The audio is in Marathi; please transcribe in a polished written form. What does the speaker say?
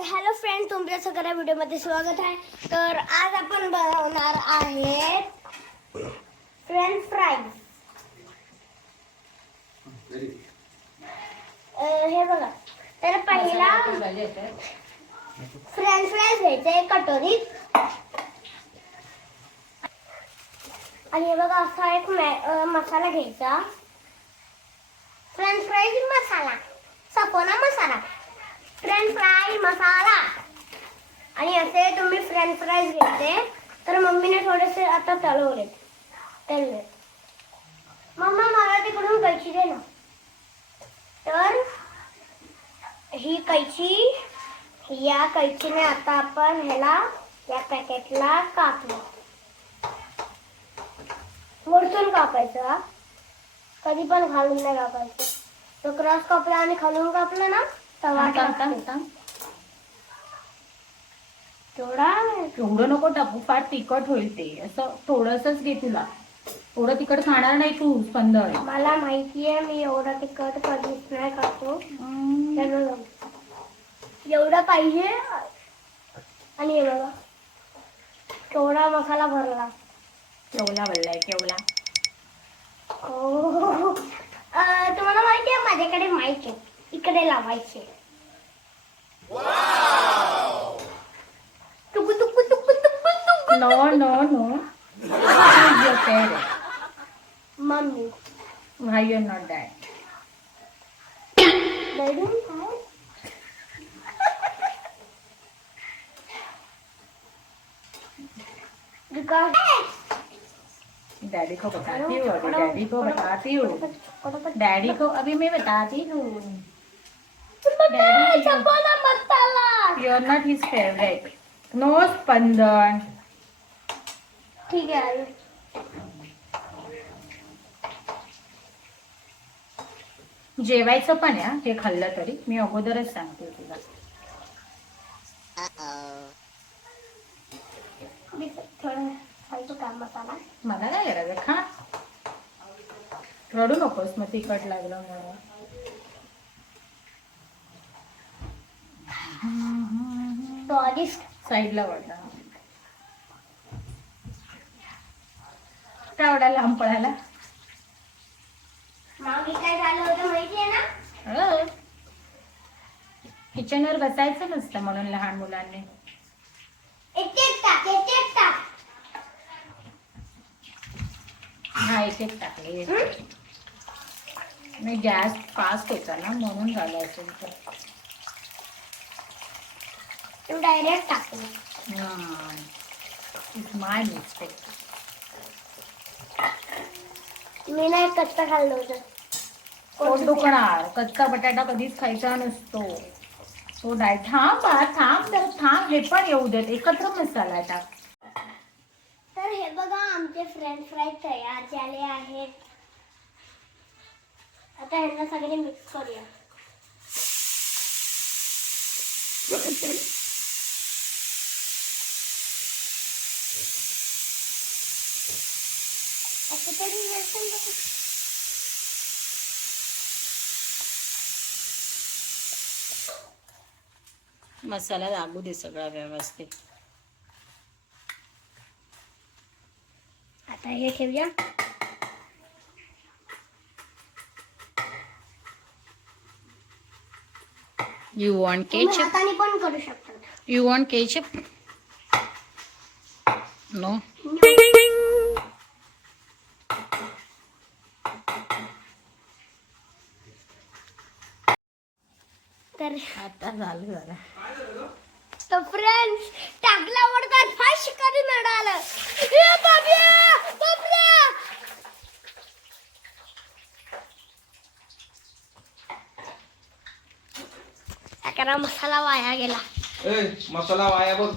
तर हॅलो फ्रेंड, तुमच्या सगळ्या व्हिडिओमध्ये स्वागत आहे. तर आज आपण बनवणार आहे फ्रेंच फ्राईज. हे बघा, तर पहिला फ्रेंच फ्राईज घ्यायचे कटोरीत. आणि हे बघा, असा एक मसाला घ्यायचा, फ्रेंच फ्राईज मसाला, सफोना मसाला, फ्रेंच फ्राई मसाला. आणि असे तुम्ही फ्रेंच फ्राईज घ्यायचे. तर मम्मीने थोडेसे आता तळवले. मम्मा मला तिकडून कैची दे ना. तर ही कैची, या कैचीने आता आपण ह्याला या पॅकेटला कापू. वरतून कापायचं, कधी पण घालून नाही कापायचं. तो क्रॉस कापला आणि खालून कापला ना एवढं नको टाकू, फार तिखट होईल ते. असं थोडंसच घे, तुला थोडं तिखट खाणार नाही तू स्पंदन. मला माहितीये, मी एवढं तिखट कधीच नाही खातो. एवढं पाहिजे. आणि हे बघा, केवढा मसाला भरला. केवढा भरलाय, केवढा. तुम्हाला माहितीये, माझ्याकडे माईक आहे, इकडे लावायचे. No no no, mummy, why you're not that? Daddy को बताती हूँ, अभी डैडी को बताती हूँ, डैडी को अभी मैं बताती हूँ. You're not his favorite. No स्पंदन. ठीक आहे. जेवायचं पण आहे हे खाल्लं तरी. मी अगोदरच सांगते तुला. मला काय करायचं, खा. रडू नकोस मग तिखट लागलं म्हणून. साईडला वाटा एवढा लांब पळायला. मागे काय झालं होतं माहितीये ना? किचनवर बसायचं नसतं म्हणून लहान मुलांनी. एक टाक. हा, एक टाकले. नाही, गॅस फास्ट होता ना म्हणून झालं असेल. तू डायरेक्ट टाकलं. It's my mistake. मी नाही कच्चा खाल्लं होतं. पोट दुखणार. कच्चा बटाटा कधीच खायचा नसतो. तो डायट. थांब, हे पण येऊ देत. एकत्र मसाला टाक. तर हे बघा, आमचे फ्रेंच फ्राईज तयार झाले आहेत. आता ह्यांना सगळे मिक्स करूया. मसाला लागू दे सगळा व्यवस्थित. आता हे ठेवूया. You want ketchup? हाताने पण करू शकता. You want ketchup? No. तर आता झालं जरा. तर फ्रेंड्स, टाकल्यावर तर फाश कधी मिळालं. मसाला वाया गेला. मसाला वाया बघ.